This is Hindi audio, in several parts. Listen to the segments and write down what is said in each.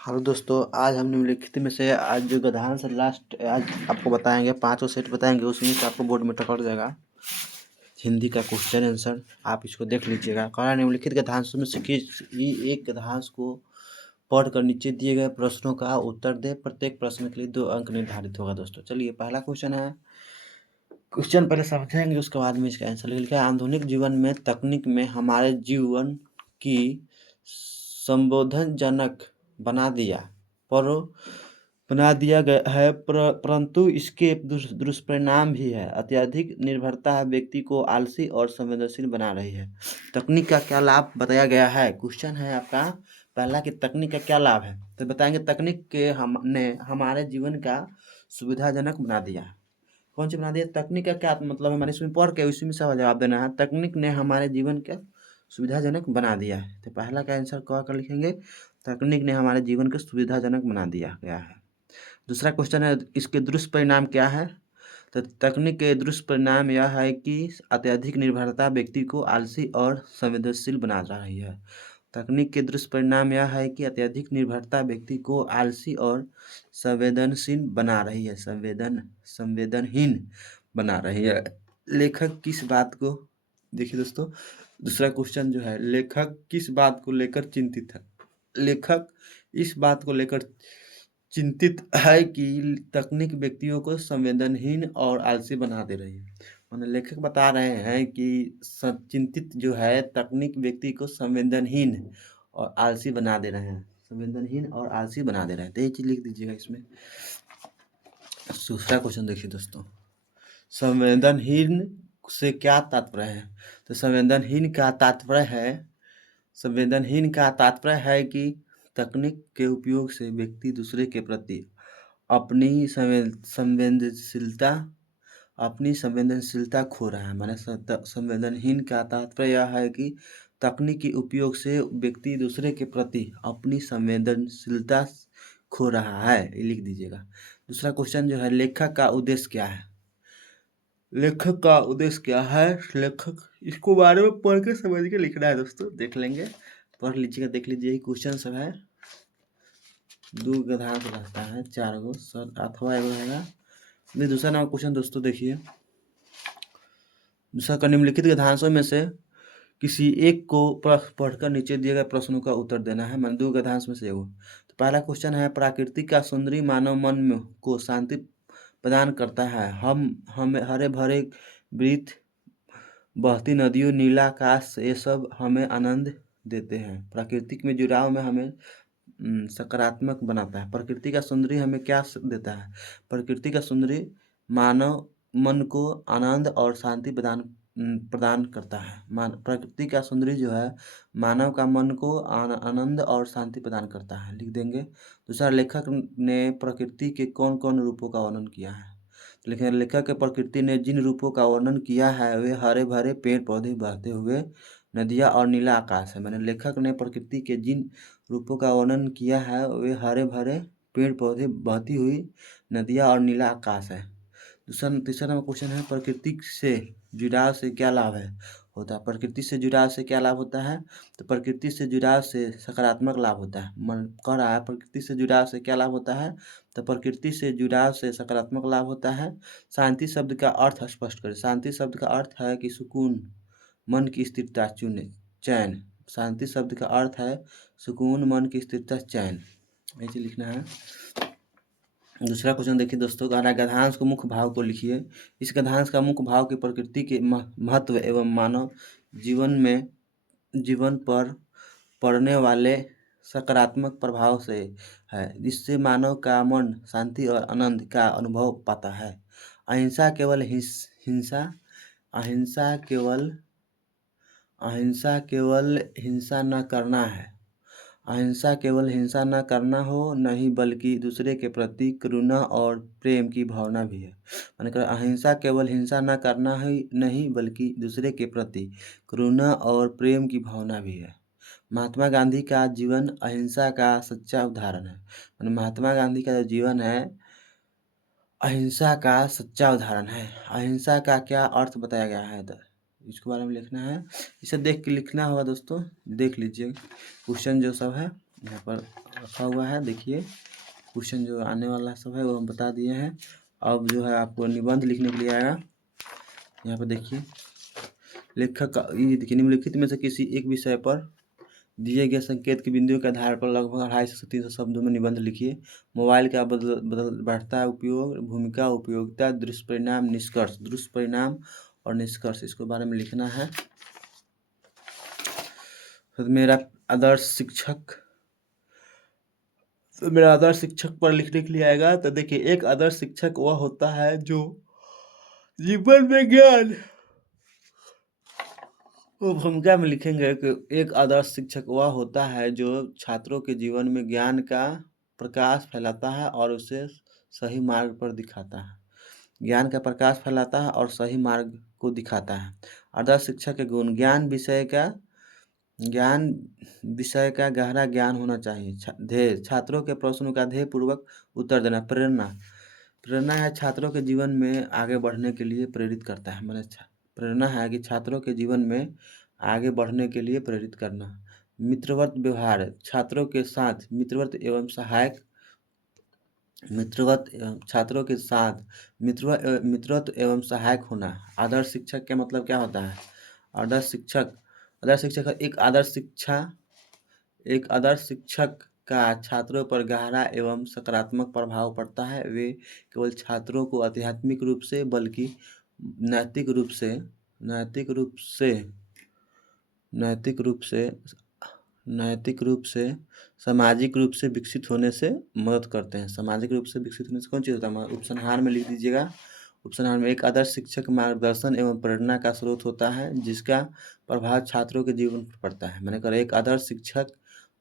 हेलो दोस्तों, आज हम निम्नलिखित में से आज जो गधांश लास्ट आज आपको बताएंगे, पांचों सेट बताएंगे। उसमें से आपको बोर्ड में टपक जाएगा हिंदी का क्वेश्चन आंसर। आप इसको देख लीजिएगा। कहा निम्नलिखित गधांशों में से किसी एक गधांश को पढ़कर नीचे दिए गए प्रश्नों का उत्तर दे। प्रत्येक प्रश्न के लिए 2 अंक निर्धारित होगा। दोस्तों चलिए, पहला क्वेश्चन है। क्वेश्चन पहले समझेंगे, उसके बाद में इसका आंसर लिखा है। आधुनिक जीवन में तकनीक में हमारे जीवन की संबोधनजनक बना दिया गया है, परंतु इसके दुष्परिणाम भी है। अत्यधिक निर्भरता है व्यक्ति को आलसी और संवेदनशील बना रही है। तकनीक का क्या लाभ बताया गया है। क्वेश्चन है आपका पहला कि तकनीक का क्या लाभ है, तो बताएंगे तकनीक के हमने हमारे जीवन का सुविधाजनक बना दिया। कौन सी बना दिया? तकनीक का क्या मतलब है, मैंने इसमें पढ़ के उसी में सवाल जवाब देना है। तकनीक ने हमारे जीवन का सुविधाजनक बना दिया है, तो पहला का आंसर क्या कर लिखेंगे? तकनीक ने हमारे जीवन को सुविधाजनक बना दिया गया है। दूसरा क्वेश्चन है, इसके दुष्परिणाम क्या है। तो तकनीक के दुष्परिणाम यह है कि अत्यधिक निर्भरता व्यक्ति को आलसी और संवेदनशील बना रही है। तकनीक के दुष्परिणाम यह है कि अत्यधिक निर्भरता व्यक्ति को आलसी और संवेदनशील बना रही है, संवेदनहीन बना रही है। लेखक किस बात को, देखिए दोस्तों, दूसरा क्वेश्चन जो है, लेखक किस बात को लेकर चिंतित है। लेखक इस बात को लेकर चिंतित है कि तकनीक व्यक्तियों को संवेदनहीन और आलसी बना दे रही है। माने लेखक बता रहे हैं कि चिंतित जो है, तकनीक व्यक्ति को संवेदनहीन और आलसी बना दे रहे हैं, संवेदनहीन और आलसी बना दे रहे हैं। तो ये चीज लिख दीजिएगा इसमें। दूसरा क्वेश्चन देखिए दोस्तों, संवेदनहीन से क्या तात्पर्य है। तो संवेदनहीन का तात्पर्य है कि तकनीक के उपयोग से व्यक्ति दूसरे के प्रति अपनी संवेदनशीलता खो रहा है। माने संवेदनहीन का तात्पर्य यह है कि तकनीक के उपयोग से व्यक्ति दूसरे के प्रति अपनी संवेदनशीलता खो रहा है, ये लिख दीजिएगा। दूसरा क्वेश्चन जो है, लेखक का उद्देश्य क्या है। लेखक इसको बारे में पढ़ के समझ के लिखना है दोस्तों, देख लेंगे, पढ़ लीजिएगा, देख लीजिए। क्वेश्चन सब है, 2 गधांश रहता है, 4 गो सर अथवा एगो रहेगा। दूसरा नंबर क्वेश्चन दोस्तों देखिए, दूसरा का निम्नलिखित गधांशों में से किसी एक को पढ़कर नीचे दिए गए प्रश्नों का उत्तर देना है। मान 2 गधांश में से एगो। तो पहला क्वेश्चन है, प्राकृतिक का सौंदर्य मानव मन में को शांति प्रदान करता है। हमें हरे भरे वृक्ष, बहती नदियों, नीला आकाश, ये सब हमें आनंद देते हैं। प्राकृतिक में जुड़ाव में हमें सकारात्मक बनाता है। प्रकृति का सौंदर्य हमें क्या देता है। प्रकृति का सौंदर्य मानव मन को आनंद और शांति प्रदान करता है। प्रकृति का सौंदर्य जो है, मानव का मन को आनंद और शांति प्रदान करता है, लिख देंगे। दूसरा, लेखक ने प्रकृति के कौन कौन रूपों का वर्णन किया है। लेकिन लेखक के प्रकृति ने जिन रूपों का वर्णन किया है वे हरे भरे पेड़ पौधे, बहते हुए नदियाँ और नीला आकाश है। मैंने लेखक ने प्रकृति के जिन रूपों का वर्णन किया है वे हरे भरे पेड़ पौधे, बहती हुई नदियाँ और नीला आकाश है। तीसरा नंबर क्वेश्चन है, प्रकृति से जुड़ाव से क्या लाभ होता है। प्रकृति से जुड़ाव से क्या लाभ होता है। तो प्रकृति से जुड़ाव से सकारात्मक लाभ होता है। मन कह रहा है प्रकृति से जुड़ाव से क्या लाभ होता है। तो प्रकृति से जुड़ाव से सकारात्मक लाभ होता है। शांति शब्द का अर्थ स्पष्ट करें। शांति शब्द का अर्थ है कि सुकून, मन की स्थिरता, चैन। शांति शब्द का अर्थ है सुकून, मन की स्थिरता, चैन, ऐसे लिखना है। दूसरा क्वेश्चन देखिए दोस्तों, गधांश को मुख्य भाव को लिखिए। इस गधांश का मुख्य भाव की प्रकृति के महत्व एवं मानव जीवन पर पड़ने वाले सकारात्मक प्रभाव से है। इससे मानव का मन शांति और आनंद का अनुभव पाता है। अहिंसा केवल हिंसा न करना है। अहिंसा केवल हिंसा न करना हो नहीं, बल्कि दूसरे के प्रति करुणा और प्रेम की भावना भी है। मानकर अहिंसा केवल हिंसा न करना ही नहीं, बल्कि दूसरे के प्रति करुणा और प्रेम की भावना भी है। महात्मा गांधी का जीवन अहिंसा का सच्चा उदाहरण है। महात्मा गांधी का जो जीवन है अहिंसा का सच्चा उदाहरण है। अहिंसा का क्या अर्थ बताया गया है, तो इसके बारे में लिखना है। इसे देख के लिखना होगा दोस्तों, देख लीजिए क्वेश्चन जो सब है। यहाँ पर रखा हुआ है। देखिए क्वेश्चन जो आने वाला सब है वो हम बता दिए हैं। अब जो है आपको निबंध लिखने के लिए आएगा। यहाँ पर देखिए लेखक का ये देखिए, निम्नलिखित में से किसी एक विषय पर दिए गए संकेत के बिंदुओं के आधार पर लगभग 250 से 300 शब्दों में निबंध लिखिए। मोबाइल का बढ़ता उपयोग, भूमिका, उपयोगिता, दुष्परिणाम, निष्कर्ष। दुष्परिणाम और निष्कर्ष इसके बारे में लिखना है। तो मेरा आदर्श शिक्षक पर लिखने के लिए आएगा। तो देखिए एक आदर्श शिक्षक वह होता है जो जीवन में ज्ञान, वो भूमिका में लिखेंगे कि एक आदर्श शिक्षक वह होता है जो छात्रों के जीवन में ज्ञान का प्रकाश फैलाता है और उसे सही मार्ग पर दिखाता है। ज्ञान का प्रकाश फैलाता है और सही मार्ग को दिखाता है। आदर्श शिक्षक के गुण: ज्ञान विषय का गहरा ज्ञान होना चाहिए। ध्येय: छात्रों के प्रश्नों का ध्येय पूर्वक उत्तर देना। प्रेरणा है छात्रों के जीवन में आगे बढ़ने के लिए प्रेरित करता है। प्रेरणा है कि छात्रों के जीवन में आगे बढ़ने के लिए प्रेरित करना। मित्रवत व्यवहार: छात्रों के साथ मित्रवत एवं सहायक होना। आदर्श शिक्षक का मतलब क्या होता है? आदर्श शिक्षक एक आदर्श शिक्षक का छात्रों पर गहरा एवं सकारात्मक प्रभाव पड़ता है। वे केवल छात्रों को आध्यात्मिक रूप से बल्कि नैतिक रूप से सामाजिक रूप से विकसित होने से मदद करते हैं। सामाजिक रूप से विकसित होने से कौन चीज़ होता है? उपसंहार में लिख दीजिएगा। उपसंहार में एक आदर्श शिक्षक मार्गदर्शन एवं प्रेरणा का स्रोत होता है जिसका प्रभाव छात्रों के जीवन पर पड़ता है। मैंने कहा एक आदर्श शिक्षक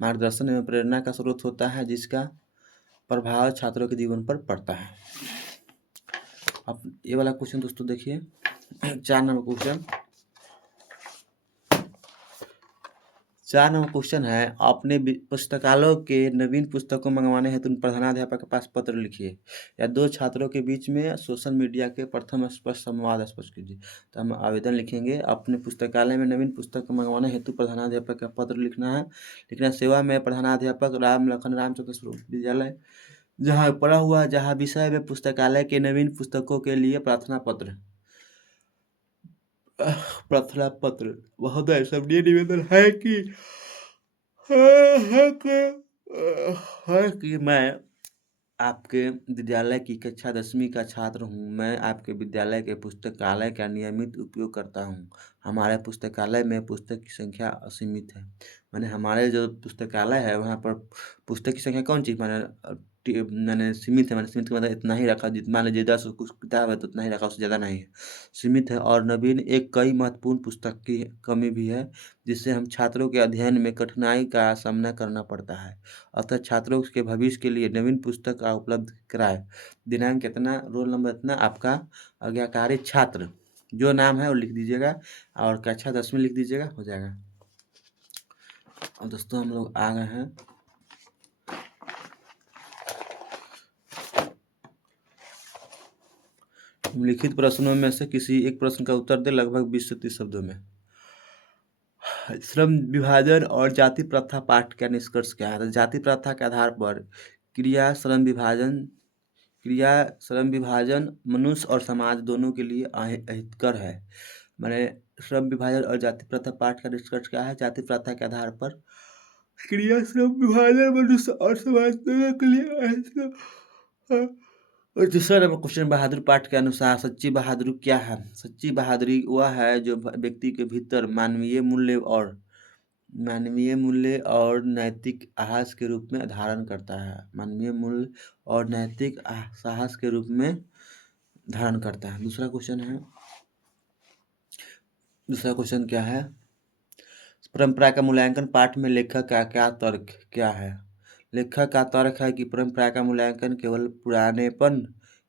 मार्गदर्शन एवं प्रेरणा का स्रोत होता है जिसका प्रभाव छात्रों के जीवन पर पड़ता है। अब ये वाला क्वेश्चन दोस्तों देखिए 4 नंबर क्वेश्चन। 4 नंबर क्वेश्चन है, अपने पुस्तकालयों के नवीन पुस्तकों मंगवाने हेतु प्रधानाध्यापक के पास पत्र लिखिए या 2 छात्रों के बीच में सोशल मीडिया के प्रथम स्पष्ट संवाद स्पष्ट कीजिए। तो हम आवेदन लिखेंगे, अपने पुस्तकालय में नवीन पुस्तक मंगवाने हेतु प्रधानाध्यापक का पत्र लिखना है। सेवा में प्रधानाध्यापक रामचंद्र स्वरूप विद्यालय जहाँ पढ़ा हुआ जहाँ विषय में पुस्तकालय के नवीन पुस्तकों के लिए प्रार्थना पत्र महोदय सबने निवेदन है कि मैं आपके विद्यालय की कक्षा 10वीं का छात्र हूँ। मैं आपके विद्यालय के पुस्तकालय का नियमित उपयोग करता हूँ। हमारे पुस्तकालय में पुस्तक की संख्या असीमित है। माने हमारे जो पुस्तकालय है वहाँ पर पुस्तक की संख्या कौन सी मैंने सीमित है। मैंने सीमित का मतलब इतना ही रखा, जितना मान लीजिए 10 कुछ किताब है तो उतना ही रखा, उससे ज़्यादा नहीं है, सीमित है। और नवीन एक कई महत्वपूर्ण पुस्तक की कमी भी है जिससे हम छात्रों के अध्ययन में कठिनाई का सामना करना पड़ता है। अतः छात्रों के भविष्य के लिए नवीन पुस्तक उपलब्ध कराए। दिनांक इतना, रोल नंबर इतना, आपका आज्ञाकारी छात्र जो नाम है वो लिख दीजिएगा और कक्षा 10वीं लिख दीजिएगा, हो जाएगा। और दोस्तों हम लोग आ गए हैं लिखित प्रश्नों में से किसी एक प्रश्न का उत्तर दे लगभग 20 से 30 शब्दों में। श्रम विभाजन और जाति प्रथा पाठ का निष्कर्ष क्या है? तो जाति प्रथा के आधार पर क्रिया श्रम विभाजन मनुष्य और समाज दोनों के लिए अहितकर है। मैंने श्रम विभाजन और जाति प्रथा पाठ का निष्कर्ष क्या है? जाति प्रथा के आधार पर क्रिया श्रम विभाजन मनुष्य और समाज दोनों के लिए अहितकर है। और दूसरा नंबर क्वेश्चन, बहादुर पाठ के अनुसार सच्ची बहादुरी क्या है? सच्ची बहादुरी वह है जो व्यक्ति के भीतर मानवीय मूल्य और नैतिक साहस के रूप में धारण करता है। मानवीय मूल्य और नैतिक साहस के रूप में धारण करता है। दूसरा क्वेश्चन क्या है? परंपरा का मूल्यांकन पाठ में लेखक का क्या तर्क क्या है? लेखक का तर्क है कि परंपरा का मूल्यांकन केवल पुरानेपन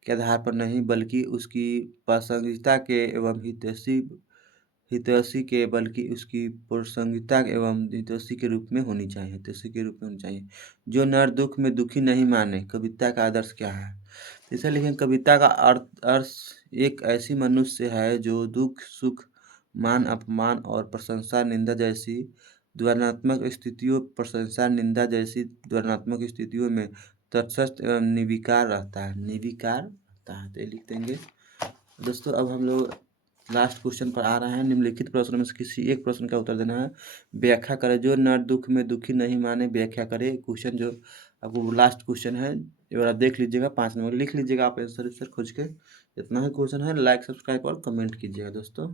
के आधार पर नहीं बल्कि उसकी प्रासंगिकता के एवं हितैषी के रूप में होनी चाहिए। जो नर दुख में दुखी नहीं माने। कविता का आदर्श क्या है? इसे लिखें, कविता का अर्थ एक ऐसी मनुष्य है जो दुख सुख मान अपमान और प्रशंसा निंदा जैसी द्वंद्वात्मक स्थितियों, प्रशंसा, निंदा जैसी द्वंद्वात्मक स्थितियों में तटस्थ एवं निर्विकार रहता है। निर्विकार रहता है, तो ये लिख देंगे। दोस्तों अब हम लोग लास्ट क्वेश्चन पर आ रहे हैं। निम्नलिखित प्रश्नों में से किसी एक प्रश्न का उत्तर देना है। व्याख्या करें, जो नर दुख में दुखी नहीं माने, व्याख्या करें। क्वेश्चन जो आपको लास्ट क्वेश्चन है, एक बार आप देख लीजिएगा, 5 नंबर लिख लीजिएगा आप आंसर खोज के। इतना ही क्वेश्चन है। लाइक, सब्सक्राइब और कमेंट कीजिएगा दोस्तों।